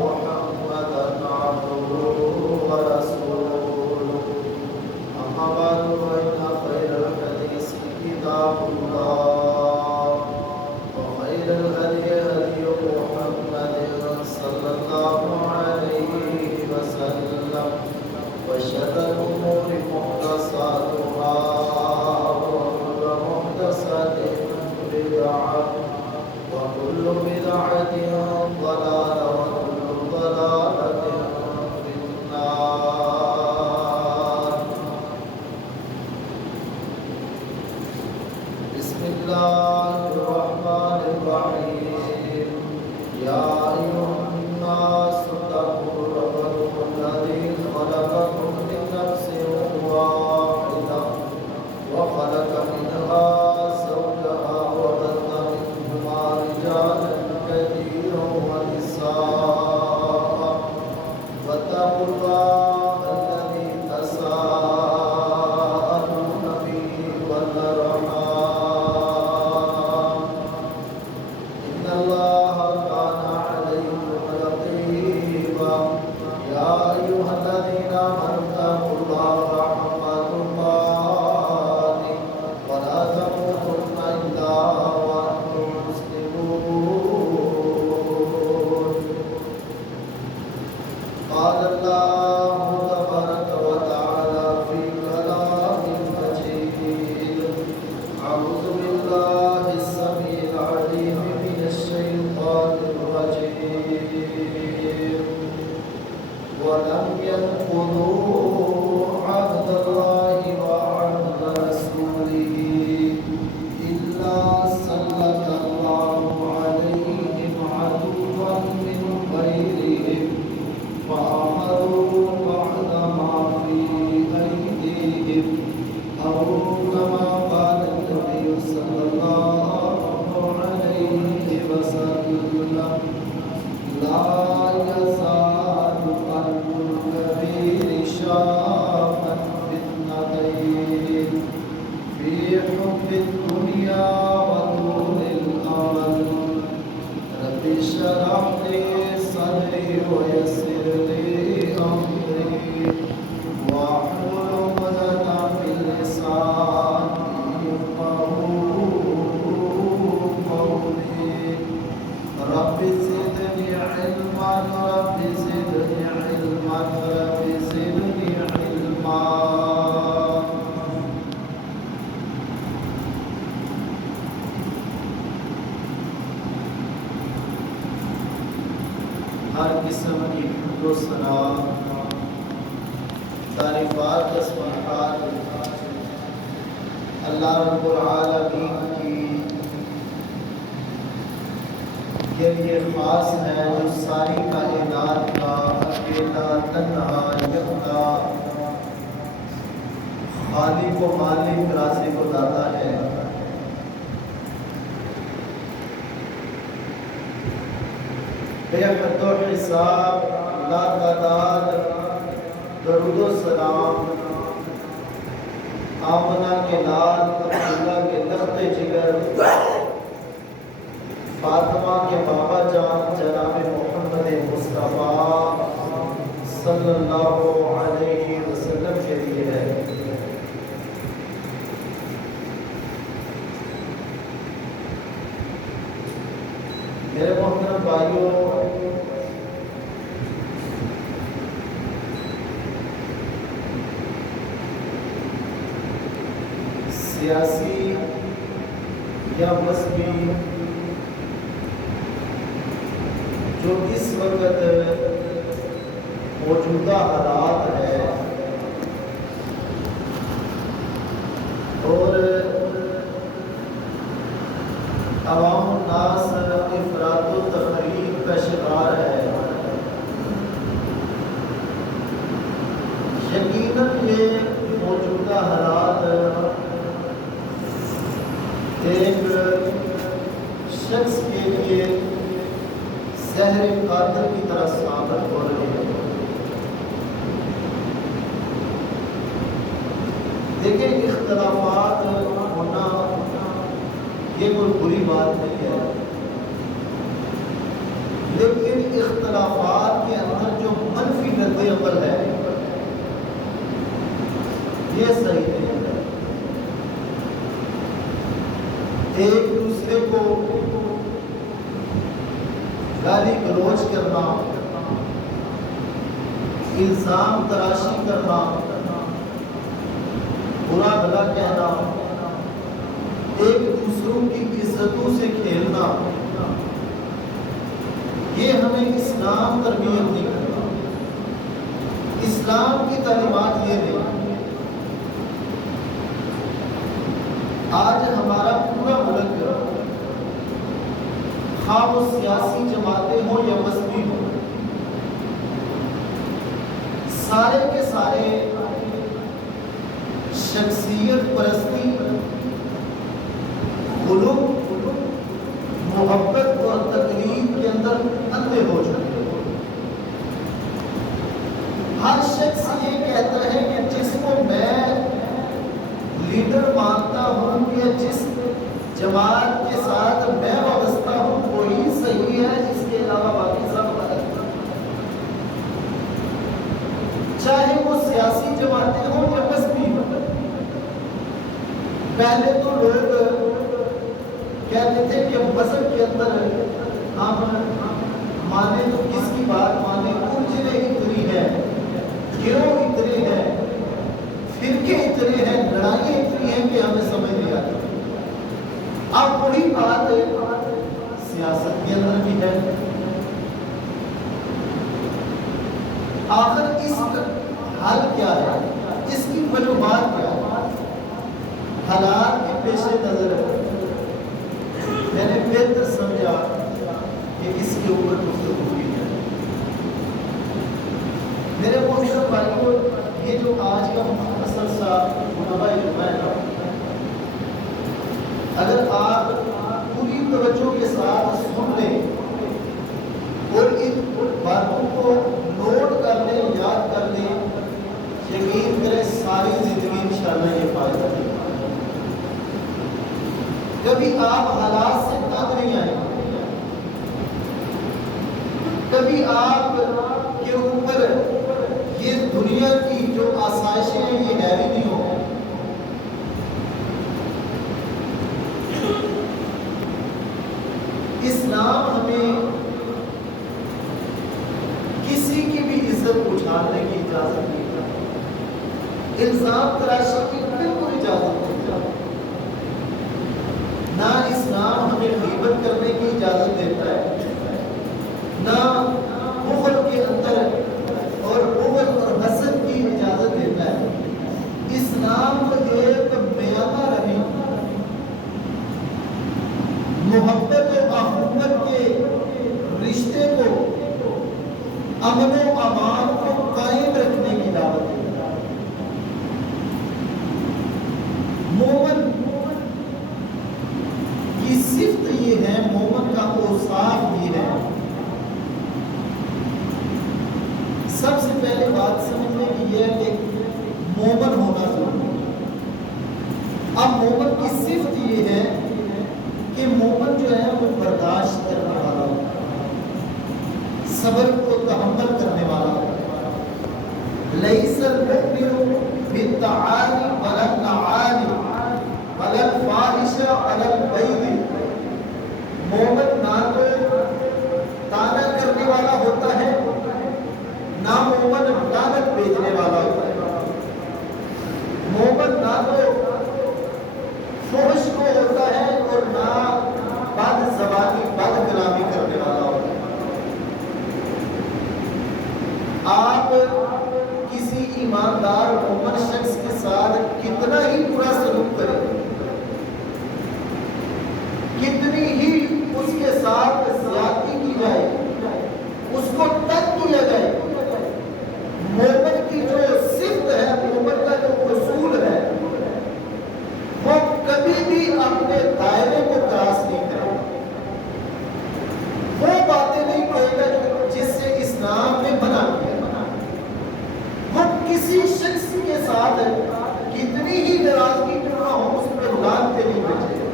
محمدا عبده ورسوله أما بعد فإن خير الحديث كتاب الله وخير الهدي هدي محمد صلى الله عليه وسلم وشر الأمور محدثاتها وكل محدثة بدعة وكل بدعة ضلالة وكل ضلالة في النار. بسم الله الرحمن الرحيم. يا أيها الناس اتقوا ربكم الذي خلقكم من نفس واحدة وخلق منها زوجها وبث منهما رجالا كثيرا ونساء واتقوا الله الذي تساءلون به والأرحام إن الله كان عليكم رقيبا. يا أيها الذين آمنوا اتقوا الله حق تقاته ولا تموتن إلا وأنتم مسلمون. قال الله تبارك وتعالى في كلام مجيد. أعوذ بالله السميع العليم من الشيطان الرجيم. ولم ينقضوا عهد الله وعهد رسوله إلا سلط الله عليهم عدوا من غيرهم فأخذوا بعد ما في أيديهم أو كما قال النبي صلى الله عليه وسلم لا يزال قلب الكبير شابا فتنتين في حب الدنيا وطول الأمل. رب اشرح لي صدري ويسر لي أمري واحلل عقدة من لساني يفقهوا قولي. رب زدني علما رب زدني علما رب زدني علما. ہر قسم کی حمد و ثنا تعریفات تسبیحات اللہ رب العالمین کی کے لیے خاص ہے، جو ساری کائنات کا اکیلا تنہا یکتا خالق و مالک رازق و داتا ہے۔ بے حد و حساب لا تعداد درود و سلام آمنہ کے لال عبداللہ کے تخت جگر فاطمہ کے بابا جان جناب محمد مصطفیٰ صلی اللہ علیہ وسلم کے لیے ہے۔ میرے محترم بھائیوں، سیاسی یا مذہبی جو اس وقت موجودہ حالات ہے اور عوام الناس افراط و تفریق کا شکار ہے، یقیناً یہ موجودہ حالات ایک شخص کے لیے زہر قاتل کی طرح ثابت ہو رہے ہیں۔ دیکھیں، اختلافات ہونا یہ کوئی بری بات نہیں ہے، لیکن اختلافات کرنا، الزام تراشی کرنا، برا بھلا کہنا، ایک دوسروں کی عزتوں سے کھیلنا، یہ ہمیں اسلام تربیت نہیں کرتا۔ اسلام کی تعلیمات یہ نہیں۔ آج ہمارا پورا ملک، خواہ وہ سیاسی جماعتیں ہوں یا مذہبی ہوں، سارے کے سارے شخصیت پرستی، خلق، محبت اور تقلید کے اندر اندھے ہو چکے ہیں۔ ہر شخص یہ کہتا ہے کہ جس کو میں لیڈر مانتا ہوں یا جس جماعت کے ساتھ میں وابستہ ہوں وہی صحیح ہے، اس کے علاوہ باقی سب غلط ہے۔ چاہے وہ سیاسی جماعتیں ہوں یا مذہبی ہوں۔ پہلے تو لوگ کہتے تھے کہ مذہب کے اندر ہم مانے تو کس کی بات مانے، الجھنیں اتنی ہے، گروہ اتنے ہیں، فرقے اتنے ہیں، لڑائیں اتنی ہیں کہ ہمیں سمجھ نہیں آتی۔ اب وہی بات سیاست کے اندر بھی ہے۔ آخر اس کا حل کیا ہے؟ اس کی وجوہات کیا ہے؟ حالات کے پیش نظر میں نے بہتر سمجھا کہ اس کے اوپر گفتگو کی جائے۔ میرے محترم بھائیوں، یہ جو آج کا مختصر سا خطبہ ہے نا، اگر آپ پوری توجہ کے ساتھ سن لیں اور ان باتوں کو نوٹ کر لیں، یاد کر لیں، یقین کریں ساری زندگی انشاءاللہ یہ فائدہ دے گا۔ کبھی آپ حالات سے تنگ نہیں آئیں، کبھی آپ کے اوپر یہ دنیا کی جو آسائشیں ہیں یہ ہیوی نہیں ہو۔ اسلام ہمیں کسی کی بھی عزت اچھالنے کی اجازت نہیں دیتا، الزام تراشی کی بالکل اجازت نہیں دیتا۔ نہ اسلام ہمیں غیبت کرنے کی اجازت دیتا ہے، نہ بخل کے اندر اور بغض اور حسد کی اجازت دیتا ہے۔ اسلام ایک بیانہ روی، محبت و اخوت کے رشتے کو، امن و امان کو قائم رکھنے کی دعوت دیتا ہے۔ مومن کی صفت یہ ہے، مومن کا اوصاف یہ ہے۔ سب سے پہلے بات سمجھنے کی یہ ہے کہ مومن ہونا ضروری ہے۔ اب مومن کی صفت یہ ہے کہ مومن جو ہے وہ برداشت کرنے والا ہوتا ہے، صبر کو تحمل کرنے والا ہوتا ہے۔ لیس المؤمن بالتعالي ولا التعالي ولا الفاحش ولا البغي، مومن نہ تو طعنہ کرنے والا ہوتا ہے، نہ مومن لعنت بھیجنے والا ہوتا ہے۔ مومن نہ تو فحش کو ہوتا ہے اور نہ بد زبانی بد کلامی کرنے والا ہوتا ہے۔ آپ کسی ایماندار مومن شخص کے ساتھ کتنا ہی برا سلوک کریں، کتنی ہی اس کے ساتھ زیادتی کی جائے، اس کو تنگ کیا جائے، مومن کی جو صفت ہے، مومن کا جو اصول ہے، وہ کبھی بھی اپنے دائرے کو کراس نہیں کرے، وہ باتیں نہیں کہے گا جس سے اسلام نے منع کیا۔ وہ کسی شخص کے ساتھ کتنی ہی ناراضگی کیوں نہ ہو اس پہ لعنتیں نہیں بھیجے۔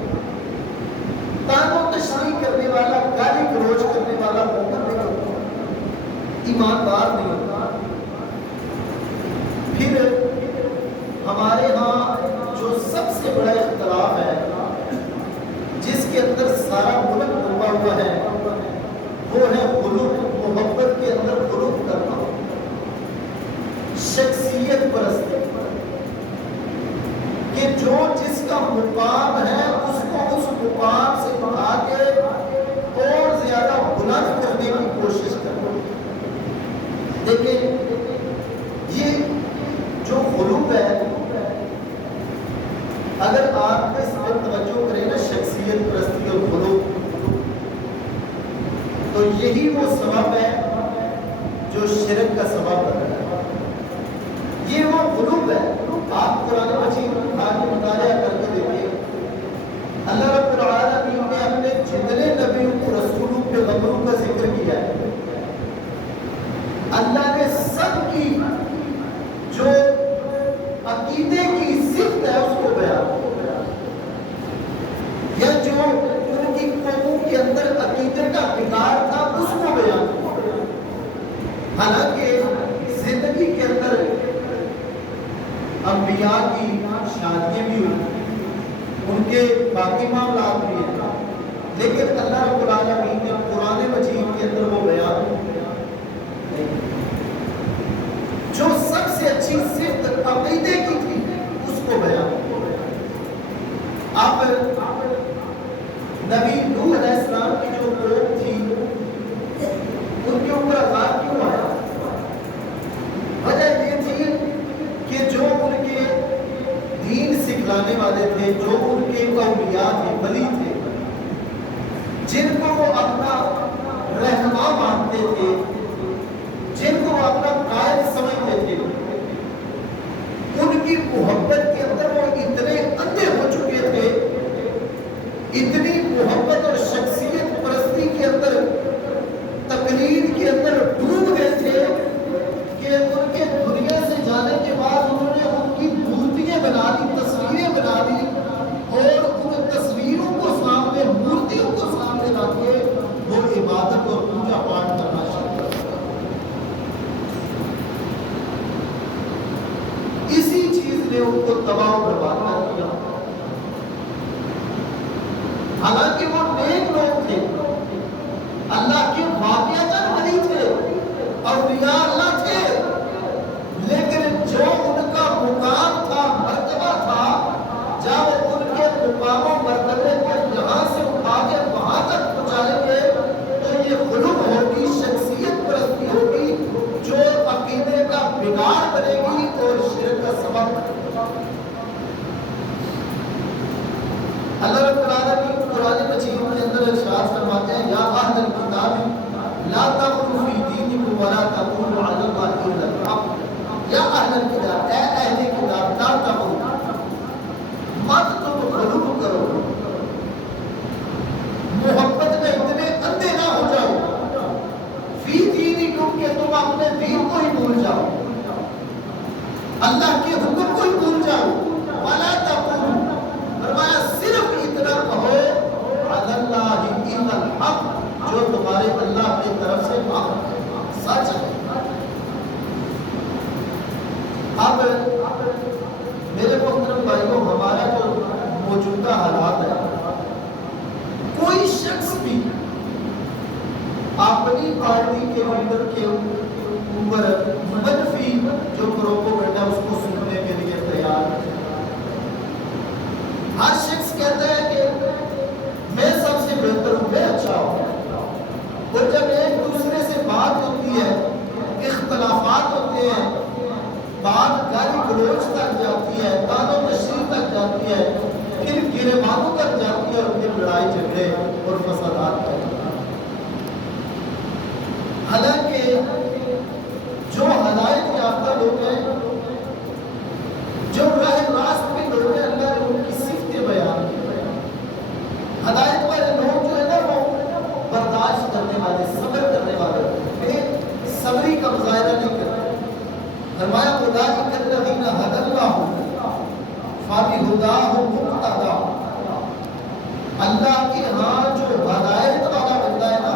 طعن و تشریح کرنے والا، گالی گلوچ کرنے والا مومن نہیں ہوتا، ایماندار نہیں ہوتا۔ پھر ہمارے ہاں جو سب سے بڑا اختلاف ہے، جس کے اندر سارا ملک ڈوبا ہوا ہے، وہ ہے خلق محبت کے اندر غلو کرنا، شخصیت پرستی، کہ جو جس کا مقام ہے اس کو اس مقام سے اٹھا کے اور زیادہ بلند کرنے کی کوشش کرنا۔ دیکھیں یہ جو غلو ہے، اگر آپ اس پر توجہ کریں نا، شخصیت پرستی اور غلو، تو یہی وہ سبب ہے جو شرک کا سبب بن رہا ہے۔ یہ وہ غلو ہے۔ آپ قرآن مجید کا مطالعہ کر کے دیکھیے، اللہ رب العالمین نے اپنے جتنے نبیوں کو، رسولوں کے پیغمبروں کا ذکر کیا ہے، اللہ نے سب کی جو عقیدے کی صفت ہے اس کو بیان کیا، یا جو ان کی قوموں کے اندر عقیدے کا بگاڑ تھا اس کو بیان کیا۔ حالانکہ زندگی کے اندر انبیاء کی شادیاں بھی ہوئی، ان کے باقی معاملات بھی ہیں، لیکن اللہ رب العالمین نے قرآن مجید کے اندر وہ بیان نہیں۔ جو سب سے اچھی صفت عقیدے کی تھی اس کو بیان کیا۔ اب نبی نوح علیہ السلام کی جو قوم تھی ان کے اوپر عذاب کیوں آیا؟ وجہ یہ تھی کہ جو ان کے دین سکھلانے والے تھے، جو ان کے اولیاء تھے، ولی تھے، جن کو وہ اپنا رہنما مانتے تھے، جن کو وہ اپنا قائد سمجھتے تھے، ان کی محبت کے اندر وہ اتنے اندھے ہو چکے تھے، اتنی محبت اور شخصیت پرستی کے اندر، تقلید کے اندر ڈوب گئے تھے کہ ان کے دنیا سے جانے کے بعد انہوں نے ان کی مورتیاں بنا لی، تصویریں بنا لی، اور ان تصویروں کو سامنے، مورتیوں کو سامنے رکھ کے وہ عبادت اور پوجا پاٹ کرنا شروع کر دیا۔ اسی چیز نے ان کو تباہ و برباد کر دیا۔ حالانکہ وہ نیک لوگ تھے، اللہ کے واقعتاً ولی تھے، اولیاء اللہ تھے، لیکن جو ان کا مقام تھا، مرتبہ تھا، جب ان کے مقام و مرتبے کو یہاں سے اٹھا کے وہاں تک پہنچائیں گے تو یہ غلو ہوگی، شخصیت پرستی ہوگی، جو عقیدے کا بگاڑ بنے گی اور شرک کا سبب بنے گی۔ اللہ رب العالمین قرآن مجید کے اندر ارشاد فرماتے ہیں، یا اہل الکتاب لا تغلوا فی دینکم ولا تقولوا علی اللہ الا الحق۔ یا اہل الکتاب، اے اہل کتاب، لا تغلوا، مت تم غلو کرو، محبت میں اتنے اندھے نہ ہو جاؤ، فی دینکم کہ تم اپنے دین کو ہی بھول جاؤ، اللہ کے حکم کو ہی بھول جاؤ، ولا تقولوا، فرمایا صرف اتنا کہو، علی اللہ الا الحق، جو تمہارے اللہ کی طرف سے حق ہے، سچ ہے۔ اب میرے محترم بھائیوں، ہمارا جو موجودہ حالات ہے، کوئی شخص بھی اپنی پارٹی کے لیڈر کے اوپر منفی جو پروپیگنڈا اس کو سننے کے لیے تیار ہے۔ ہر شخص کہتا ہے کہ میں سب سے بہتر ہوں، میں اچھا ہوں، اور جب ایک دوسرے سے بات ہوتی ہے، اختلافات ہوتے ہیں، بات گالی گلوچ تک جاتی ہے، داد و تشریح تک جاتی ہے، پھر گریبانوں تک جاتی ہے، اور پھر لڑائی جھگڑے اور فسادات تک جاتی ہے۔ حالانکہ جو ہدایت یافتہ لوگ ہیں، جو راہ راست پہ لوگ ہیں، اللہ نے ان کی صفتیں بیان کی ہیں۔ ہدایت والے لوگ جو ہے نا، وہ برداشت کرنے والے، صبر کرنے والے، صبری کا مظاہرہ نہیں کرتے۔ فرمایا اولئک الذین ھدی اللہ فبہداہ مقتدی، اللہ کے ہاں جو ہدایت والا بندہ ہے نا،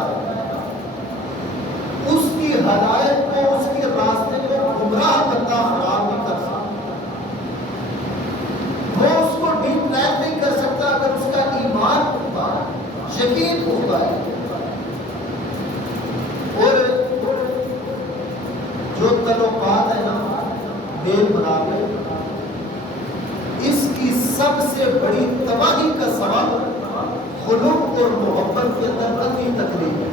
اس کی ہدایت کو، اس کے راستے کو گمراہ بندہ خراب نہیں کر سکتا، وہ اس کو ڈیپ پلان نہیں کر سکتا اگر اس کا ایمان ہوتا ہے، یقین ہوتا ہے۔ اور جو تعلقات ہے نا میل ملاقات، اس کی سب سے بڑی تباہی کا سبب خلوق اور محبت کے اندر قطعی تکلیف ہے۔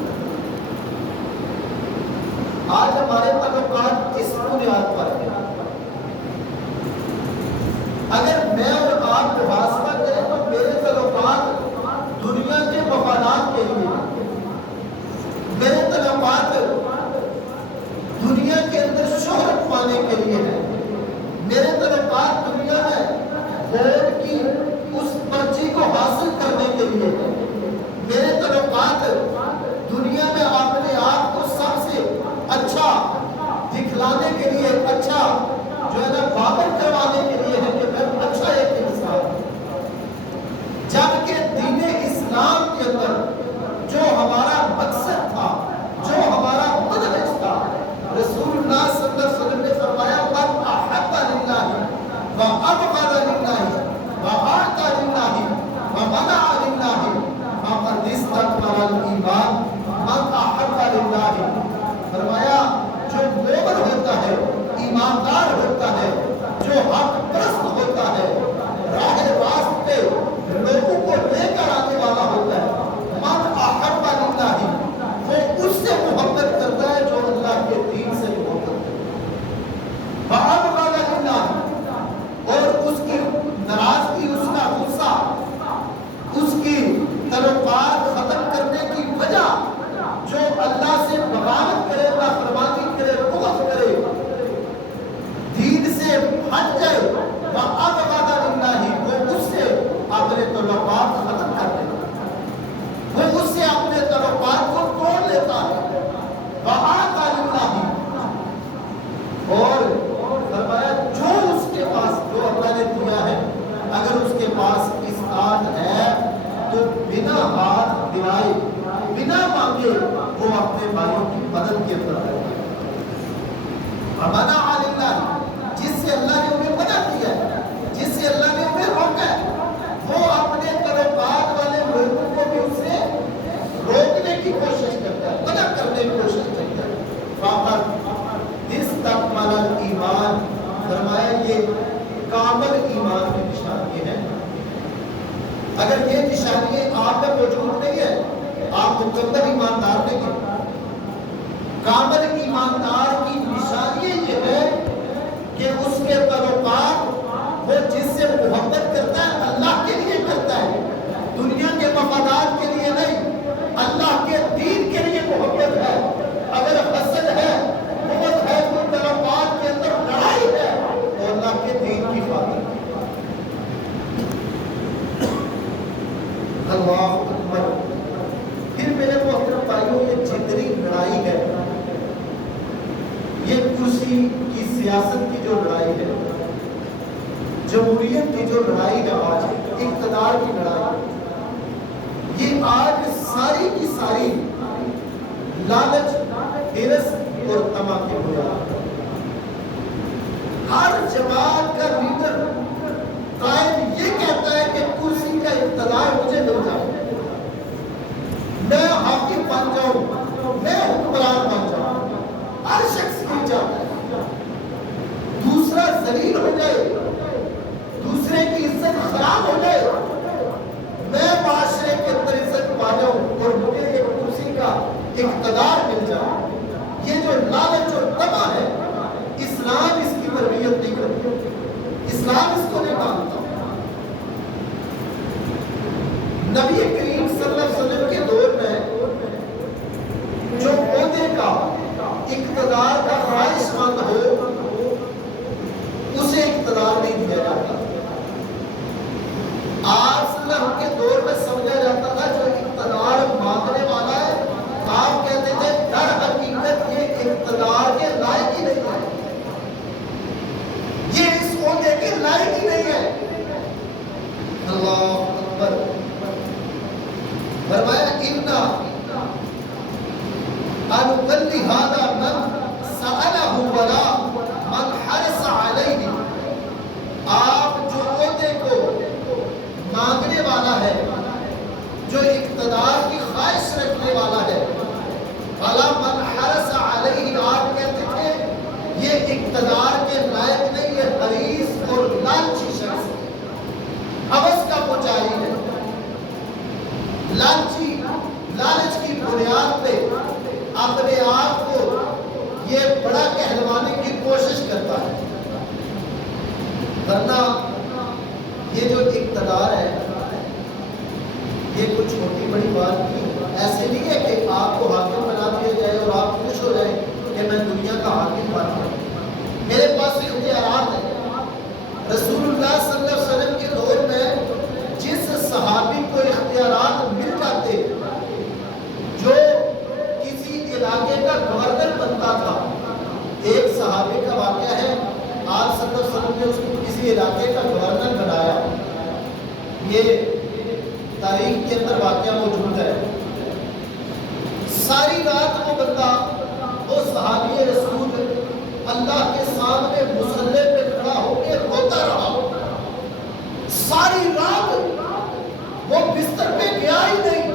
آج ہمارے تعلقات کس بنیاد پر ہیں؟ اگر میں اور آپ محاسبہ کریں تو میرے تعلقات دنیا کے مفادات کے لیے، میرے تعلقات دنیا کے اندر شہرت پانے کے لیے ہے، میرے تعلقات دنیا میں ووٹ کی اس پرچی کو حاصل کرنے کے لیے ہے، میرے تعلقات دنیا میں اپنے آپ کو سب سے اچھا دکھلانے کے لیے، اچھا جو ہے نا بابر کروانے کے لیے ہے کہ میں اچھا ایک انسان ہوں۔ جبکہ دین اسلام کے اندر جو ہمارا مقصد تھا، جو ہمارا منہج تھا، رسول اللہ صلی اللہ علیہ وسلم نے فرمایا من احب للہ وابغض للہ واعطى للہ ومنع للہ فقد استكمل الایمان۔ من احب للہ فرمایا جو مومن ہوتا ہے، ایماندار ہوتا ہے، جو حق پرست ہوتا ہے، راہ راست پہ لوگوں کو لے کر آنے والا ہوتا ہے، من احب للہ وہ اس سے محبت کرتا ہے جو اللہ کے دین سے محبت کرتا ہے، وابغض للہ اور اس کی ناراضگی، اس کا غصہ، اس کی تعلقات ختم کرنے کی وجہ جو اللہ سے بغاوت کرے، نافرمانی کرے، بغض کرے، دین سے ہٹ جائے، وابغض للہ وہ اس سے اپنے تعلقات ختم کر دیتا ہے، وہ اس سے اپنے تعلقات کو توڑ لیتا ہے، واعطى للہ اور فرمایا جو اس کے پاس جو اللہ نے دیا ہے، اگر اس کے پاس اسعاد ہے تو بنا ہاتھ دلائے، بنا مانگے وہ اپنے بھائیوں کی مدد کے اندر ہے۔ منع للہ جس سے اللہ نے انہیں منع کیا ہے، جس سے اللہ نے انہیں روکا ہے، وہ اپنے تعلقات والے لوگوں کو بھی اس سے روکنے کی کوشش کرتا ہے، منع کرنے کی کوشش کرتا ہے۔ فقط استکمل الایمان فرمایا یہ کامل ایمان کی نشانی ہے۔ اگر یہ نشانی آپ میں موجود نہیں ہے، آپ مکمل ایماندار نہیں ہیں۔ کامل ایماندار کی نشانی یہ ہے کہ اس کے تعلقات وہ جس سے محبت کرتا ہے اللہ کے لیے کرتا ہے، دنیا کے مفادات کے لیے نہیں، اللہ کے دین کے لیے محبت ہے۔ اگر حسد ہے، بغض ہے، کوئی تعلقات کے اندر لڑائی ہے تو اللہ کے دین کی خاطر۔ اللہ اکبر۔ پھر میرے محترم بھائیوں یہ جتنی لڑائی ہے، یہ کرسی کی سیاست کی جو لڑائی ہے، جمہوریت کی جو لڑائی ہے، آج اقتدار کی لڑائی، یہ آج ساری کی ساری لالچ، ہرس اور طمع کی بنیاد ہے۔ ہر جماعت کا لیڈر قائد یہ کہتا ہے کہ کرسی کا اقتدار مجھے مل جائے، میں حاکم بن جاؤں، میں حکمران بن جاؤں۔ ہر شخص کی چاہتا ہے دوسرا ذلیل ہو جائے، دوسرے کی عزت خراب ہو جائے، میں معاشرے کے اندر عزت پا جاؤں اور مجھے یہ کرسی کا اقتدار مل جائے۔ یہ جو لالچ اور طمع ہے، اسلام اس کی تربیت نہیں کرتا، اسلام اس کو نہیں مانتا۔ نبی کریم صلی اللہ علیہ وسلم کے دور میں جو عہدے کا، اقتدار کا خواہش مند ہو اسے اقتدار نہیں دیا جاتا۔ آپ صلی اللہ علیہ وسلم کے دور میں سمجھا جاتا تھا جو اقتدار مانگنے والا ہے، آپ کہتے تھے در حقیقت یہ اقتدار کے لائق ہی نہیں ہے، یہ اس عہدے کے لائق ہی نہیں ہے۔ اللہ اکبر۔ فرمایا اِنَّا أَنُوَلِّ هَذَا مَنْ سَأَلَهُ وَلَا مَنْ حَرَصَ عَلَيْهِ۔ آپ جو عہدے کو مانگنے والا ہے، جو اقتدار کی خواہش رکھنے والا ہے، وَلَا مَنْ حَرَصَ عَلَيْهِ آپ کہتے تھے اقتدار کے لائق نہیں، یہ حریص اور لالچی شخص ہے، ہوس کا پجاری ہے، لالچ کی بنیاد پہ اپنے آپ کو یہ بڑا کہلوانے کی کوشش کرتا ہے۔ ورنہ یہ جو اقتدار ہے یہ کچھ چھوٹی بڑی بات نہیں، ایسے نہیں ہے کہ آپ کو حاکم بنا دیا جائے اور آپ خوش ہو جائیں کہ میں دنیا کا حاکم بن گیا، میرے پاس اختیارات ہیں۔ رسول اللہ صلی اللہ علیہ وسلم کے دور میں جس صحابی کو اختیارات مل جاتے، جو کسی علاقے کا گورنر بنتا تھا، ایک صحابی کا واقعہ ہے، آپ صلی اللہ علیہ وسلم نے اس کو کسی علاقے کا گورنر بنایا، یہ تاریخ کے اندر واقعہ موجود ہے۔ ساری رات وہ بندہ، وہ صحابی رسول اللہ کے سامنے مصلی پہ کھڑا ہو کے روتا رہا، ساری رات وہ بستر پہ گیا ہی نہیں،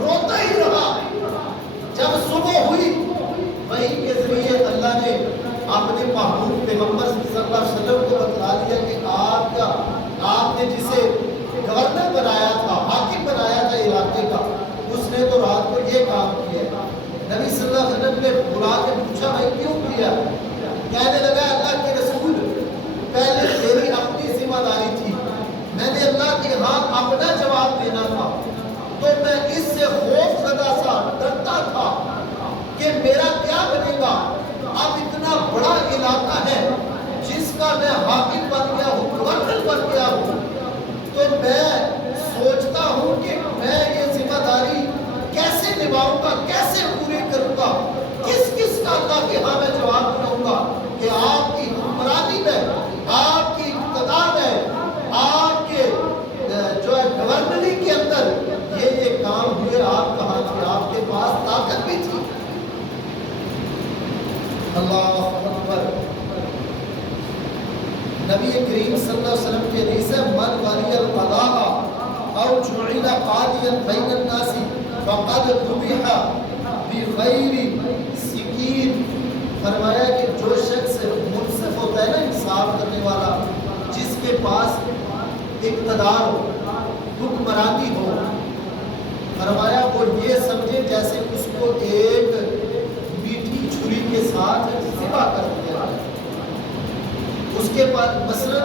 روتا ہی رہا۔ جب صبح ہوئی، وحی کے ذریعے اللہ نے اپنے محبوب پیغمبر صلی اللہ علیہ وسلم کو بتلا دیا کہ آپ نے جسے گورنر بنایا تھا، حاکم بنایا تھا علاقے کا، اس نے تو رات کو یہ کام کیا ہے۔ نبی صلی اللہ علیہ وسلم نے بلا کے پوچھا بھائی کیوں کیا؟ کہنے لگا اللہ کے رسول، پہلے میری اپنی ذمہ داری تھی، میں نے اللہ کے ہاں اپنا جواب دینا تھا، تو میں اس سے خوف زدہ سا ڈرتا تھا کہ میرا کیا بنے گا۔ اب اتنا بڑا علاقہ ہے جس کا میں حاکم بن گیا ہوں، گورنر بن گیا ہوں، تو میں سوچتا ہوں کہ میں یہ ذمہ داری کیسے نبھاؤں گا، کیسے پوری کروں گا، کس کا اللہ کے ہاں میں جواب دوں گا کہ آپ کی حکمرانی میں، آپ کی اقتدار میں، آپ کے جو ہے گورنری کے اندر یہ کام ہوئے، آپ کہاں تھے، آپ کے پاس طاقت بھی تھی۔ اللہ اکبر۔ نبی کریم صلی اللہ علیہ وسلم کے حدیث ہے من ولی القضاء او جعل قاضیا بین الناس فقد ذبح بغیر سکین، فرمایا کہ جو شخص منصف ہوتا ہے نا، انصاف کرنے والا، جس کے پاس اقتدار ہو، حکمرانی ہو، فرمایا وہ یہ سمجھے جیسے اس کو ایک میٹھی چھری کے ساتھ ذبح کر دیا ہے۔ اس کے بعد مثلا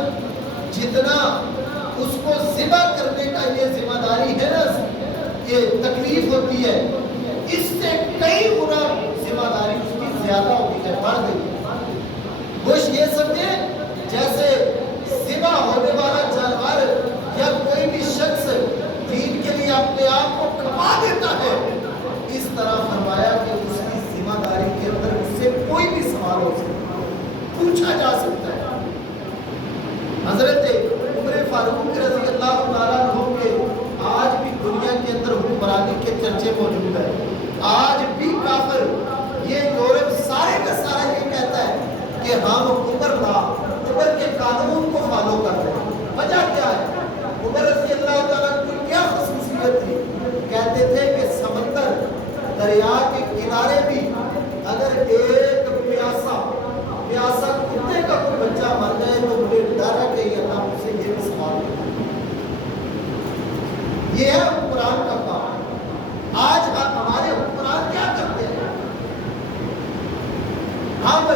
جتنا اس کو ذبح کرنے کا یہ ذمہ داری ہے نا، یہ تکلیف ہوتی ہے، اس سے کئی گنا ذمہ داری اس کی زیادہ ہوتی ہے، بڑھ گئی ہے۔ کچھ یہ سمجھے جیسے ذبح ہونے والا جانور یا کوئی بھی شخص دین کے لیے اپنے آپ کو کھپا دیتا ہے، اس طرح فرمایا کہ اس کی ذمہ داری کے اندر اس سے کوئی بھی سوال ہو سکتا ہے، پوچھا جا سکتا ہے۔ حضرت عمر فاروق رضی اللہ تعالیٰ عنہ کے آج بھی دنیا کے اندر حکمرانی کے چرچے موجود ہیں۔ آج بھی کافر، یہ یورپ سارے کا سارا یہ کہتا ہے کہ ہم عمر کے قانون کو فالو کر رہے ہیں۔ وجہ کیا ہے؟ عمر رضی اللہ تعالیٰ کی کیا خصوصیت تھی؟ کہتے تھے کہ سمندر، دریا کے کنارے بھی اگر ایک پیاسا کتے کا کوئی بچہ مر جائے تو مجھے ڈر ہے کہ اللہ مجھ سے یہ بھی سوال کرے۔ یہ ہے حکمران کا کام۔ آج ہمارے حکمران کیا کرتے ہیں؟ ہم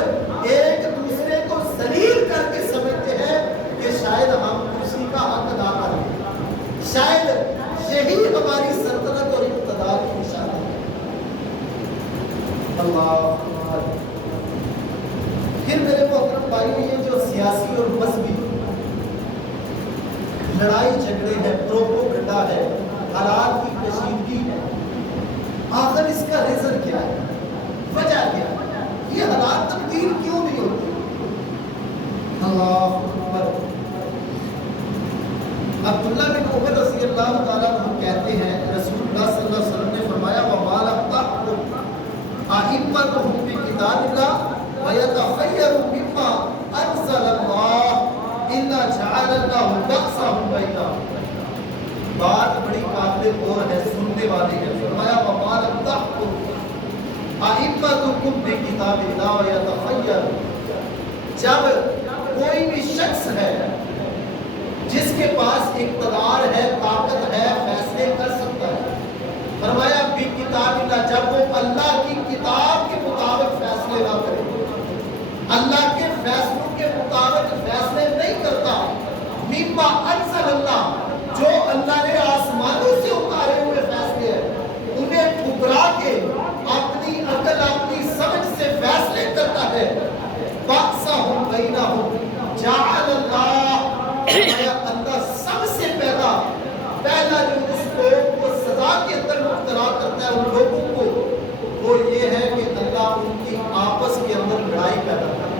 ایک دوسرے کو ذلیل کر کے سمجھتے ہیں کہ شاید ہم کرسی کا حق ادا کر لیں، شاید یہی ہماری سلطنت اور اقتدار کی نشانی ہے۔ اللہ پھر میرے محترم بھائیو، یہ جو سیاسی اور مذہبی لڑائی جھگڑے ہیں، پروپیگنڈا ہے، حالات کی کشیدگی ہے، آخر اس کا ریزن کیا ہے؟ وجہ کیا ہے؟ یہ حالات تبدیل کیوں نہیں ہوتے؟ اللہ اکبر۔ عبداللہ بن عمر رضی اللہ تعالیٰ عنہ کہتے ہیں رسول اللہ صلی اللہ علیہ وسلم نے فرمایا وَمَا لَمْ تَحْكُمْ أَئِمَّتُهُمْ بِكِتَابِ اللَّهِ وَيَتَخَيَّرُوا مِمَّا أَنزَلَ اللَّهُ إِلَّا جَعَلَ اللَّهُ بَأْسَهُمْ بَيْنَهُمْ۔ بات بڑی قابل غور ہے، سننے والی ہے۔ فرمایا وَمَا لَمْ تَحْكُمْ أَئِمَّتُهُمْ بِكِتَابِ اللَّهِ وَيَتَخَيَّرُوا، جب کوئی بھی شخص ہے جس کے پاس اقتدار ہے، طاقت ہے، فیصلے کر سکتا ہے، فرمایا بھی کتاب اللہ، جب وہ اللہ کی کتاب کے مطابق فیصلے نہ کرے، اللہ کے فیصلوں کے مطابق فیصلے نہیں کرتا، مما انزل اللہ، جو اللہ نے آسمانوں سے اتارے ہوئے فیصلے ہیں انہیں ٹھکرا کے اپنی عقل اپنی سمجھ سے فیصلے کرتا ہے، بَعْثَهُمْ بَيْنَهُمْ جَعَلَ اللَّهُ، اللہ سب سے پہلا جو اس کو وہ سزا کے اندر مبتلا کرتا ہے ان لوگوں کو، وہ یہ ہے کہ اللہ ان کی آپس کے اندر لڑائی پیدا کرتا ہے۔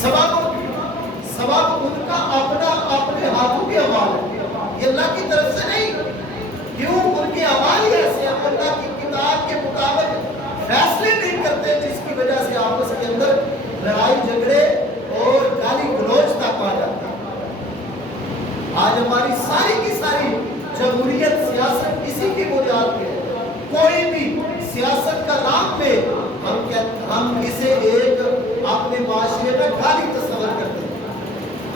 سبب ان کا اپنے ہاتھوں کے اعمال ہے، یہ اللہ کی طرف سے نہیں۔ کیوں؟ ان کے اعمال ہی ایسے ہیں، اللہ کی کتاب کے مطابق فیصلے نہیں کرتے، جس کی وجہ سے آپس کے اندر لڑائی جھگڑے اور گالی گلوچ تک آ جاتا ہے۔ آج ہماری ساری کی ساری جمہوریت سیاست اسی کی بنیاد پہ ہے۔ کوئی بھی سیاست کا نام لے، ہم اسے ایک اپنے معاشرے میں گالی تصور کرتے ہیں،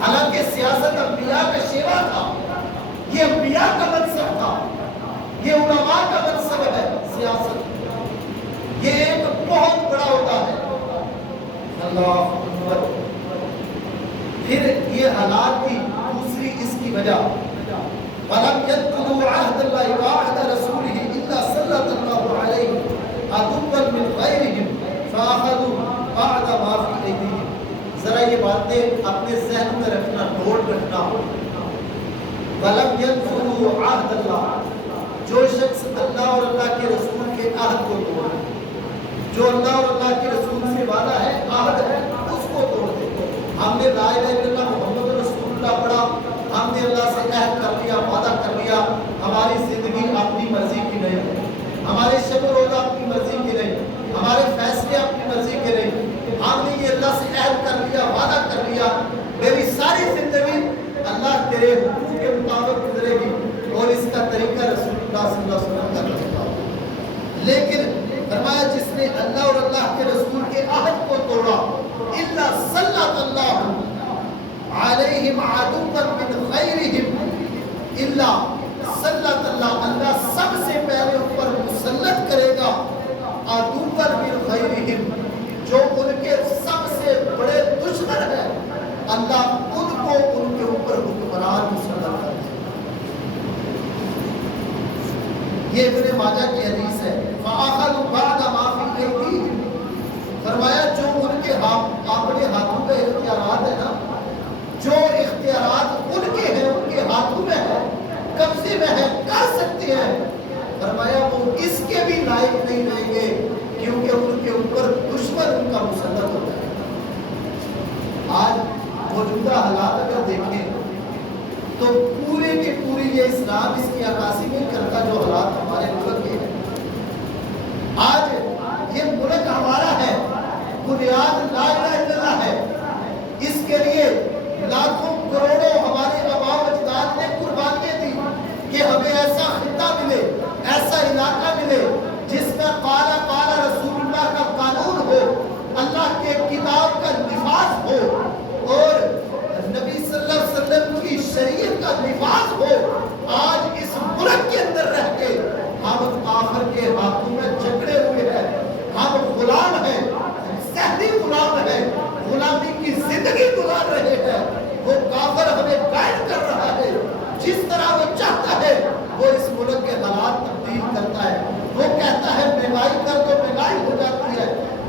حالانکہ سیاست انبیاء کا شیوا تھا، یہ انبیاء کا منصب تھا، یہ علماء کا منصب ہے۔ سیاست یہ ایک بہت بڑا ہوتا ہے۔ اللہ اکبر۔ پھر یہ حالات کی دوسری اس کی وجہ، وَلَمْ يَدْخُلُوا عَهْدَ اللَّهِ وَعَهْدَ رَسُولِهِ إِلَّا سَلَّطَ اللَّهُ عَلَيْهِمْ عَدُوًّا مِّنْ غَيْرِهِمْ فَأَخَذُوا بَعْضَ مَا فِي أَيْدِيهِمْ۔ ذرا یہ باتیں اپنے ذہن میں رکھنا، نوٹ رکھنا۔ وَلَمْ يَدْخُلُوا عَهْدَ اللَّهِ، جو شخص اللہ اور اللہ کے رسول کے عہد کو توڑے، جو اللہ اور اللہ کے رسول سے وعدہ ہے، عہد ہے، اس کو توڑ دے۔ ہم نے لا الہ الا اللہ محمد رسول اللہ پڑھا، ہم نے اللہ سے عہد کر لیا، وعدہ کر لیا، ہماری زندگی اپنی مرضی کی نہیں ہے، ہمارے شب و روزہ اپنی مرضی کی نہیں، ہمارے فیصلے اپنی مرضی کے نہیں، ہم نے یہ اللہ سے عہد کر لیا، وعدہ کر لیا، میری ساری زندگی اللہ تیرے حکم کے مطابق گزرے گی اور اس کا طریقہ رسول اللہ صلی اللہ علیہ وسلم کا طریقہ۔ لیکن فرمایا جس نے اللہ اور اللہ کے رسول کے عہد کو توڑا، الا سلط اللہ علیہم عدوا من غیرہم، الا سلط اللہ، اللہ سب سے پہلے اوپر مسلط کرے گا عدوا من غیرہم، جو ان کے سب سے بڑے دشمن ہیں، اللہ ان کو ان کے اوپر حکمران مسلط کر دے۔ یہ ابن ماجہ کی حدیث ہے۔ فَأَخَذُوا بَعْضَ مَا فِي أَيْدِيهِمْ، فرمایا جو ان کے اپنے ہاتھوں کے اختیارات ہیں نا، جو اختیارات ان کے ہیں، ان کے ہاتھوں میں ہے، قبضے میں ہے، کر سکتے ہیں، فرمایا وہ اس کے بھی لائق نہیں رہیں گے، کیونکہ ان کے اوپر دشمن ان کا مسلط ہوتا ہے۔ آج موجودہ حالات اگر دیکھیں تو پورے کے پوری یہ اسلام اس کی عکاسی نہیں کرتا جو حالات ہمارے ملک کے ہیں۔ آج یہ ملک ہمارا ہے، بنیاد لا الہ الا اللہ ہے، اس کے لیے لاکھوں کروڑوں ہمارے آباء و اجداد نے قربانیاں دی کہ ہمیں ایسا خطہ ملے، ایسا علاقہ ملے جس میں قال رسول اللہ کا قانون ہو، اللہ کے کتاب کا نفاذ ہو اور نبی صلی اللہ علیہ وسلم کی شریعت کا نفاذ ہو۔ آج اس ملک کے اندر رہ کے ہم کافر کے ہاتھوں میں جکڑے ہوئے ہیں، ہم غلام ہیں، ذہنی غلام ہیں، غلامی کی زندگی گزار رہے ہیں۔ وہ کافر ہمیں گائیڈ کر رہا ہے، جس طرح وہ چاہتا ہے وہ اس ملک کے حالات تبدیل کرتا ہے۔ وہ کہتا ہے مہنگائی کر دو، مہنگائی ہو جاتی ہے،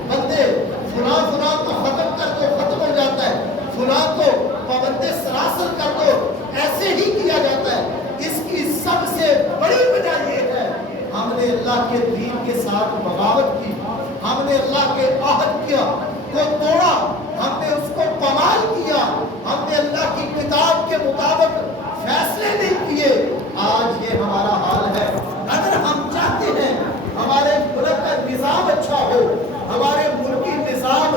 بندے فلاں کو ختم کر دو، ختم ہو جاتا ہے، فلاں کو پابند سلاسل کر دو، ایسے ہی کیا جاتا ہے۔ اس کی سب سے بڑی وجہ یہ ہے ہم نے اللہ کے دین کے ساتھ بغاوت کی، ہم نے اللہ کے عہد کو توڑا، ہم نے اس کو پامال کیا، ہم نے اللہ کی کتاب کے مطابق فیصلے نہیں کیے۔ آج یہ ہمارا حال ہے۔ اگر ہم چاہتے ہیں ہمارے ملک کا نظام اچھا ہو، ہمارے ملکی نظام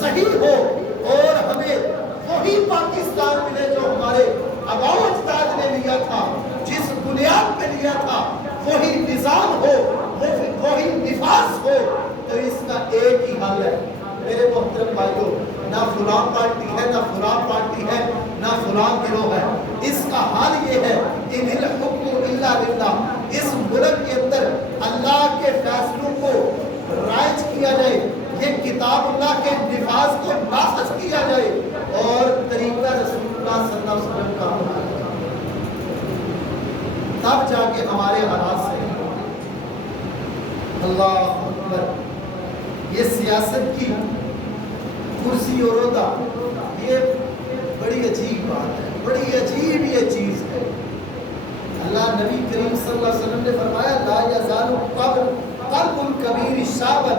صحیح ہو اور ہمیں وہی پاکستان ملے جو ہمارے آباء و اجداد نے لیا تھا، جس بنیاد پہ لیا تھا، وہی نظام ہو، وہی نفاذ ہو، تو اس کا ایک ہی حل ہے میرے محترم بھائیوں، نہ فلاں پارٹی ہے، نہ فلاں پارٹی ہے، نہ فلاں گروہ ہے. اس کا حال یہ ہے ان الحکم الا للہ، اس ملک کے اندر اللہ کے فیصلوں کو رائج کیا جائے، یہ کتاب اللہ کے نفاذ کو نافذ کیا جائے اور طریقہ رسول اللہ صلی اللہ علیہ وسلم کا ہونا ہے، تب جا کے ہمارے حالات سے. اللہ اکبر. یہ سیاست کی کرسی اور عہدہ یہ بڑی عجیب بات ہے، بڑی عجیب یہ چیز ہے. اللہ نبی کریم صلی اللہ علیہ وسلم نے فرمایا لا یزال قلب الکبیر شابا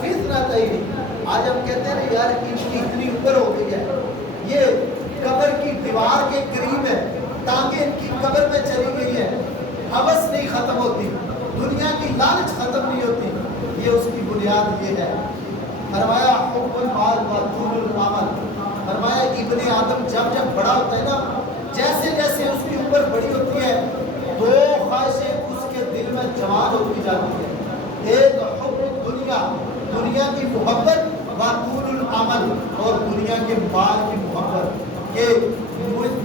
فتنتین. آج ہم کہتے ہیں یار ان کی اتنی اوپر ہو گئی ہے، یہ قبر کی دیوار کے قریب ہے، ٹانگیں ان کی قبر میں چلی گئی ہے، ہوس نہیں ختم ہوتی، دنیا کی لالچ ختم نہیں ہوتی. یہ اس کی بنیاد یہ ہے. فرمایا حب المال و طول العمل. فرمایا ابن آدم جب جب بڑا ہوتا ہے نا، جیسے جیسے اس کی عمر بڑی ہوتی ہے، دو خواہشیں اس کے دل میں جوان ہوتی جاتی ہیں. ایک حب دنیا، دنیا کی محبت، و طول العمل، اور دنیا کے مال کی محبت، کہ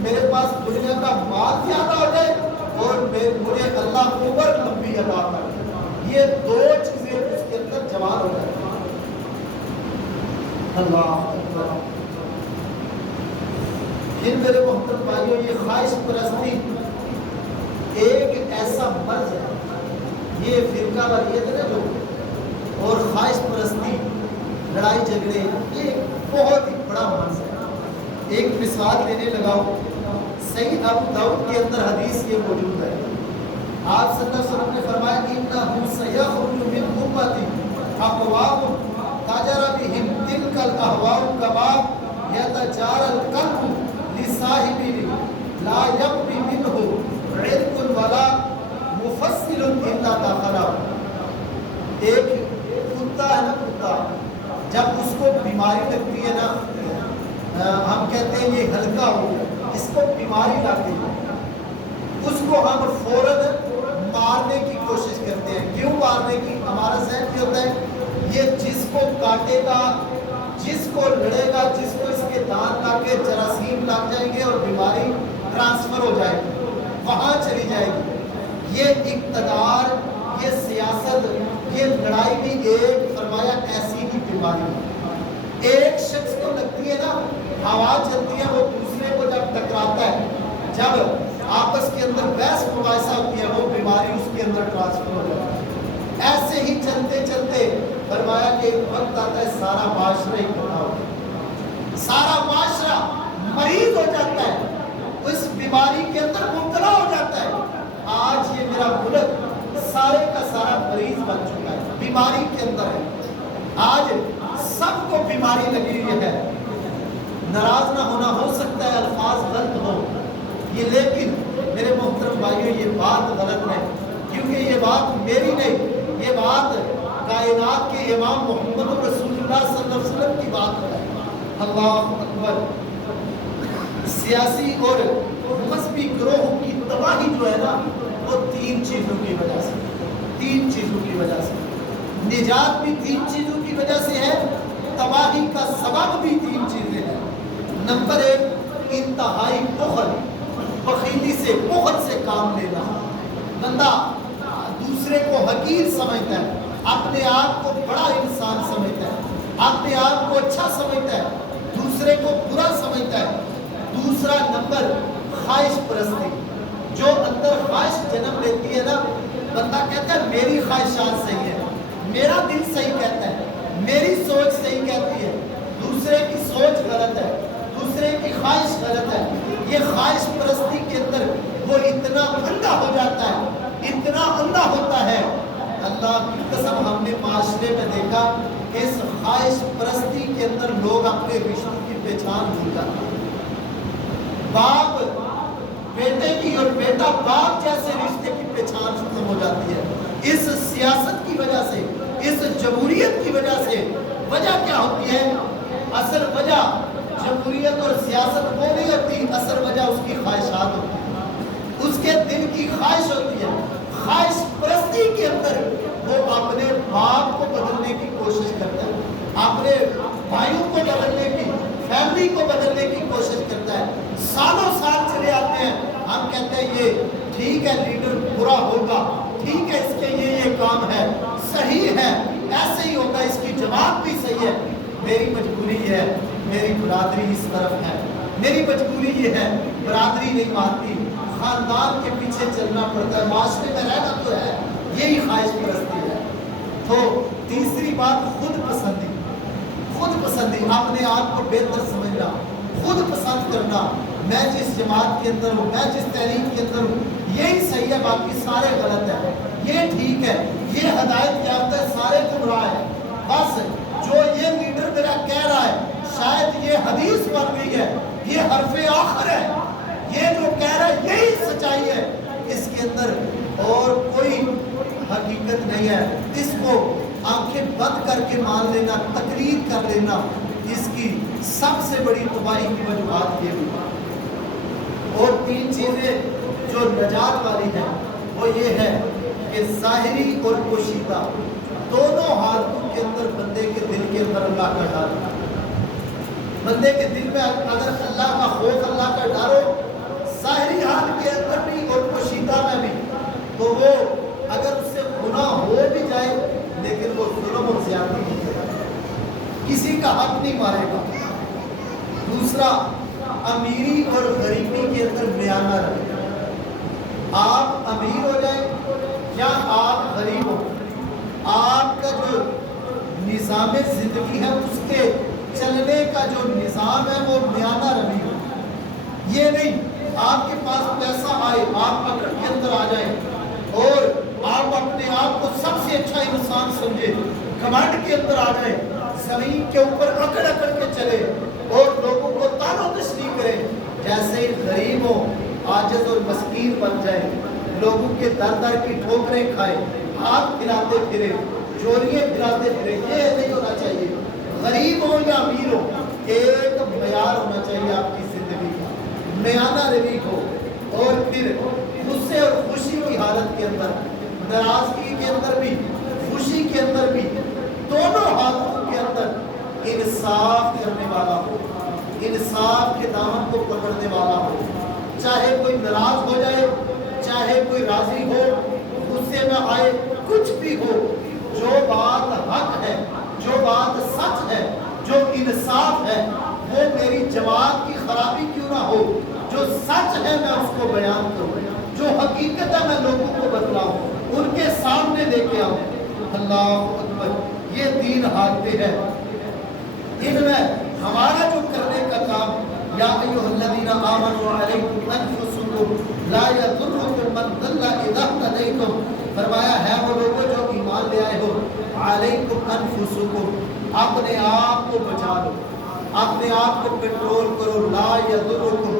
میرے پاس دنیا کا مال زیادہ ہو جائے اور مجھے اللہ عمر لمبی عطا کر. یہ دو چیزیں اس کے اندر جوان ہو جاتی ہیں. اللہ اکبر. پھر میرے محترم بھائیوں، یہ خواہش پرستی ایک ایسا مرض ہے، یہ فرقہ واریت ہے جو، اور خواہش پرستی، لڑائی جھگڑے، یہ بہت ہی بڑا مرض ہے. ایک مثال دینے لگا ہوں، صحیح ابو داؤد کے اندر حدیث یہ موجود ہے. آپ صلی اللہ علیہ وسلم نے فرمایا انہ سیخرج من امتی اقوام تجر بهم تلك الاهواء كما يتجارى القلب لصاحبه لا يبقي منه عرق ولا مفصل الا دخله. ایک کتا ہے نا، کتا جب اس کو بیماری لگتی ہے نا، ہم کہتے ہیں یہ ہلکا ہو گیا، اس کو بیماری لگتی ہے، اس کو ہم فوراً مارنے کی کوشش کرتے ہیں. کیوں مارنے کی؟ ہمارا ذہن یہ ہوتا ہے یہ جس کو کاٹے گا، جس کو لڑے گا، جس کو اس کے دانت لا کے جراثیم لگ جائیں گے اور بیماری ٹرانسفر ہو جائے گی، وہاں چلی جائے گی. یہ اقتدار، یہ سیاست، یہ لڑائی بھی ایک فرمایا ایسی ہی بیماری ہے. ایک شخص کو لگتی ہے نا، ہوا چلتی ہے، وہ دوسرے کو جب ٹکراتا ہے، جب آپس کے اندر بحث مباحثہ ہوتی ہے، وہ بیماری اس کے اندر ٹرانسفر ہو جاتی ہے. ایسے ہی چلتے چلتے فرمایا کہ ایک وقت آتا ہے سارا معاشرہ اکٹھا ہو جاتا ہے، سارا معاشرہ مریض ہو جاتا ہے، اس بیماری کے اندر مبتلا ہو جاتا ہے. آج یہ میرا ملک سارے کا سارا مریض بن چکا ہے، بیماری کے اندر ہے. آج سب کو بیماری لگی ہوئی ہے. ناراض نہ ہونا، ہو سکتا ہے الفاظ غلط ہو یہ، لیکن میرے محترم بھائیوں یہ بات غلط ہے، کیونکہ یہ بات میری نہیں، یہ بات کائنات کے امام محمد رسول اللہ صلی اللہ علیہ وسلم کی بات ہے. اللہ اکبر. سیاسی اور مذہبی گروہوں کی تباہی جو ہے نا، وہ تین چیزوں کی وجہ سے، تین چیزوں کی وجہ سے. نجات بھی تین چیزوں کی وجہ سے ہے، تباہی کا سبب بھی تین چیزیں ہیں. نمبر ایک، انتہائی بخل، بخیلی سے، بخل سے کام لینا. بندہ دوسرے کو حقیر سمجھتا ہے، اپنے آپ کو بڑا انسان سمجھتا ہے، اپنے آپ کو اچھا سمجھتا ہے، دوسرے کو برا سمجھتا ہے. دوسرا نمبر، خواہش پرستی. جو اندر خواہش جنم لیتی ہے نا، بندہ کہتا ہے میری خواہشات صحیح ہے، میرا دل صحیح کہتا ہے، میری سوچ صحیح کہتی ہے، دوسرے کی سوچ غلط ہے، دوسرے کی خواہش غلط ہے. یہ خواہش پرستی کے اندر وہ اتنا اندھا ہو جاتا ہے، اتنا اندھا ہوتا ہے. اللہ کی قسم ہم نے معاشرے میں دیکھا اس خواہش پرستی کے اندر لوگ اپنے رشتوں کی پہچان بھول جاتے ہیں. باپ بیٹے کی اور بیٹا باپ جیسے رشتے کی پہچان ختم ہو جاتی ہے اس سیاست کی وجہ سے، اس جمہوریت کی وجہ سے. وجہ کیا ہوتی ہے؟ اصل وجہ جمہوریت اور سیاست وہ نہیں ہوتی، اصل وجہ اس کی خواہشات ہوتی ہے، اس کے دل کی خواہش ہوتی ہے. خواہش پرستی کے اندر وہ اپنے باپ کو بدلنے کی کوشش کرتا ہے، اپنے بھائیوں کو بدلنے کی، فیملی کو بدلنے کی کوشش کرتا ہے، سالوں سال چلے آتے ہیں، ہم کہتے ہیں یہ ٹھیک ہے لیڈر برا ہوگا، ٹھیک ہے اس کے یہ کام ہے، صحیح ہے، ایسے ہی ہوگا، اس کی جماعت بھی صحیح ہے، میری مجبوری یہ ہے، میری برادری اس طرف ہے، میری مجبوری یہ ہے، برادری نہیں مانتی، خاندان کے پیچھے چلنا پڑتا ہے، معاشرے میں رہنا تو ہے، یہی خواہش پرستی ہے۔ تو تیسری بات خود پسندی، خود پسندی، اپنے آپ کو بہتر سمجھنا، خود پسند کرنا، میں جس جماعت کے اندر ہوں، میں جس تحریک کے اندر ہوں، یہی صحیح ہے، باقی سارے غلط ہیں، یہ ٹھیک ہے، یہ ہدایت یافتہ ہے، سارے گمراہ ہیں، بس جو یہ لیڈر میرا کہہ رہا ہے شاید یہ حدیث بن گئی ہے، یہ حرف آخر ہے، یہ جو کہہ رہا ہے یہی سچائی ہے، اس کے اندر اور کوئی حقیقت نہیں ہے، اس کو آنکھیں بند کر کے مان لینا، تقریر کر لینا، اس کی سب سے بڑی تباہی کی وجوہات یہ ہوئی۔ اور تین چیزیں جو نجات والی ہیں وہ یہ ہے کہ ظاہری اور پوشیدہ دونوں حالتوں کے اندر بندے کے دل کے اندر اللہ کا ڈر، بندے کے دل میں اگر اللہ کا خوف، اللہ کا ڈر ہو، ظاہری حال کے اندر بھی اور پوشیدہ میں بھی، تو وہ اگر اس سے گناہ ہو بھی جائے لیکن وہ ظلم اور زیادتی نہیں کرے گا، کسی کا حق نہیں مارے گا۔ دوسرا، امیری اور غریبی کے اندر میانہ رہے، آپ امیر ہو جائیں یا آپ غریب ہو، آپ کا جو نظام زندگی ہے اس کے چلنے کا جو نظام ہے وہ میانہ روی ہو، یہ نہیں آپ کے پاس پیسہ آئے آپ پکڑ کے اندر آ جائیں اور آپ اپنے آپ کو سب سے اچھا انسان سمجھے، گھمنڈ کے اندر آ جائیں، زمین کے اوپر اکڑ اکڑ کے چلے اور لوگوں کو طعن و تشنیع کرے، جیسے ہی غریب ہو عاجز اور مسکین بن جائے، لوگوں کے در در کی ٹھوکریں کھائے، ہاتھ پھیلاتے پھرے، چوریاں پھیلاتے پھرے، یہ نہیں ہونا چاہیے۔ غریب ہو یا امیر ہو ایک معیار ہونا چاہیے آپ کی زندگی کا، میانہ روی ہو، اور پھر غصے اور خوشی کی حالت کے اندر، ناراضگی کے اندر بھی، خوشی کے اندر بھی، دونوں حالتوں کے اندر انصاف کرنے والا ہو، انصاف کے دامن کو پکڑنے والا ہو، چاہے کوئی ناراض ہو جائے، چاہے کوئی راضی ہو، غصے میں آئے، کچھ بھی ہو، جو بات حق ہے، جو بات سچ ہے، جو انصاف ہے، وہ میری جماعت کی خرابی کیوں نہ ہو، جو سچ ہے میں اس کو بیان کروں، جو حقیقت ہے میں لوگوں کو بتلاؤں، ان کے سامنے لے کے آؤں۔ اللہ اکبر، یہ تین حالتیں ہیں، ان میں ہمارا جو کرنے کا کام، یا ایھا الذین آمنوا علیکم انفسکم لا یضرکم من ضل اذا اہتدیتم، فرمایا ہے وہ لوگوں جو ایمان لے آئے ہو، علیکم انفسکم، اپنے آپ کو بچا لو، اپنے آپ کو کنٹرول کرو، لا یضرکم،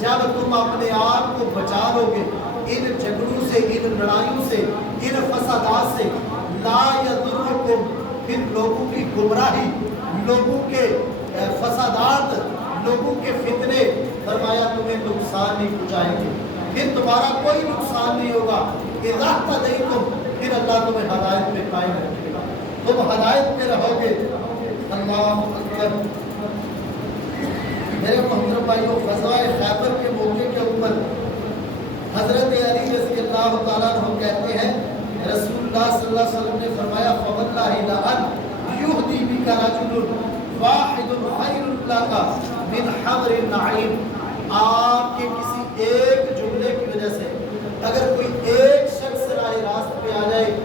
جب تم اپنے آپ کو بچا لو گے ان جھگڑوں سے، ان لڑائیوں سے، ان فسادات سے، لا یضرکم، پھر لوگوں کی گمراہی، لوگوں کے فسادات، لوگوں کے فتنے، فرمایا تمہیں نقصان نہیں پہنچائیں گے، پھر تمہارا کوئی نقصان نہیں ہوگا، اذا اہتدیتم، پھر اللہ تمہیں ہدایت پہ قائم رکھے گا، تم ہدایت پہ رہو گے۔ اللہ اکبر، میرے محترم بھائیوں، غزوہ خیبر کے موقع کے اوپر حضرت علی رضی اللہ تعالیٰ عنہ کہتے ہیں رسول اللہ صلی اللہ علیہ وسلم نے فرمایا فواللہ لأن یہدی بک رجل واحد خیر لک من حمر النعیم، آپ کے کسی ایک جملے کی وجہ سے اگر کوئی ایک شخص راہ راست پہ آ جائے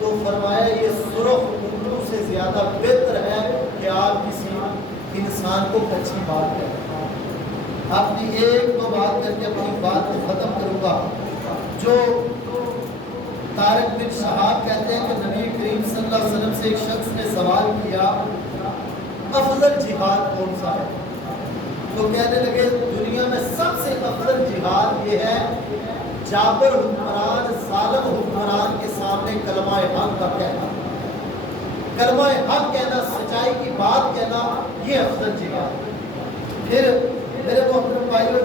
تو فرمایا یہ سرخ اونٹوں سے زیادہ بہتر ہے کہ آپ کسی انسان کو اچھی بات کریں۔ اپنی ایک دو بات کر کے اپنی بات کو ختم کروں گا۔ جو طارق بن شہاب کہتے ہیں کہ نبی کریم صلی اللہ علیہ وسلم سے ایک شخص نے سوال کیا افضل جہاد کون سا ہے، تو کہنے لگے دنیا میں سب سے افضل جہاد یہ ہے جابر حکمران، ظالم حکمران کے سامنے کلمہ حق کا کہنا، کلمہ حق کہنا، سچائی کی بات کہنا، یہ افضل جہاد۔ پھر میرے محترم بھائیوں،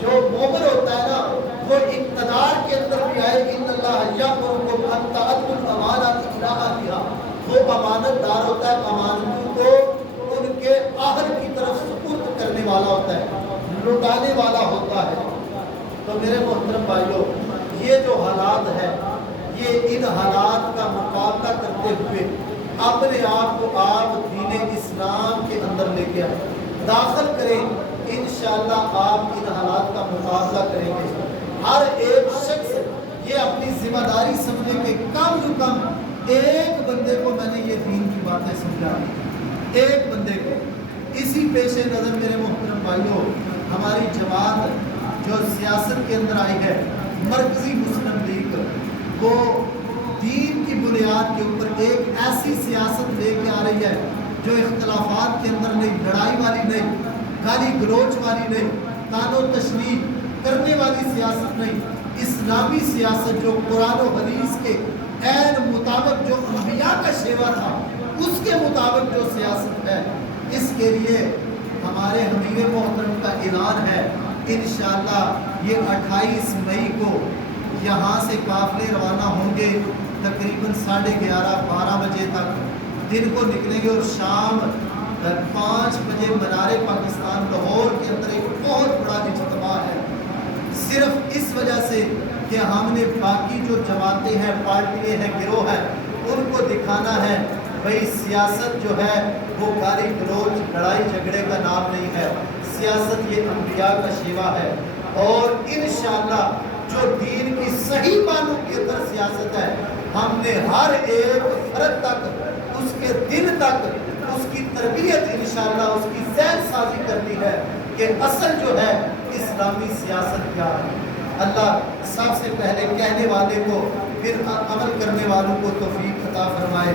جو مومن ہوتا ہے نا وہ اقتدار کے اندر بھی آئے، ان اللہ یأمرکم ان تؤدوا الامانات الی اہلہا، وہ امانت دار ہوتا ہے، امانتوں باہر کی طرف سپرد کرنے والا ہوتا ہے، لٹانے والا ہوتا ہے۔ تو میرے محترم بھائیوں، یہ جو حالات ہے، یہ ان حالات کا مقابلہ کرتے ہوئے اپنے آپ کو آپ دین اسلام کے اندر لے کے آئیں، داخل کریں، انشاءاللہ آپ ان حالات کا مقابلہ کریں گے۔ ہر ایک شخص یہ اپنی ذمہ داری سمجھے کہ کم از کم ایک بندے کو میں نے یہ دین کی باتیں سمجھائی، ایک بندے کو۔ اسی پیش نظر میرے محترم بھائیوں، ہماری جماعت جو سیاست کے اندر آئی ہے، مرکزی مسلم لیگ، وہ دین کی بنیاد کے اوپر ایک ایسی سیاست لے کے آ رہی ہے جو اختلافات کے اندر نہیں، لڑائی والی نہیں، گالی گلوچ والی نہیں، تان و تشنیع کرنے والی سیاست نہیں، اسلامی سیاست جو قرآن و حدیث کے عین مطابق جو انبیاء کا شیوا تھا اس کے مطابق جو سیاست ہے، اس کے لیے ہمارے حبیب محترم کا اعلان ہے۔ انشاءاللہ یہ 28 مئی کو یہاں سے قافلے روانہ ہوں گے، تقریباً 11:30 12 بجے تک دن کو نکلیں گے، اور شام 5 بجے منار پاکستان لاہور کے اندر ایک بہت بڑا اجتماع ہے، صرف اس وجہ سے کہ ہم نے باقی جو جماعتیں ہیں، پارٹیاں ہیں، گروہ ہیں، ان کو دکھانا ہے بھئی سیاست جو ہے وہ گالی گلوچ لڑائی جھگڑے کا نام نہیں ہے، سیاست یہ انبیاء کا شیوا ہے، اور انشاءاللہ جو دین کی صحیح معنوں کے اندر سیاست ہے، ہم نے ہر ایک فرد تک، اس کے دل تک، اس کی تربیت انشاءاللہ اس کی ذہن سازی کرنی ہے کہ اصل جو ہے اسلامی سیاست کیا ہے۔ اللہ سب سے پہلے کہنے والے کو، پھر عمل کرنے والوں کو توفیق عطا فرمائے۔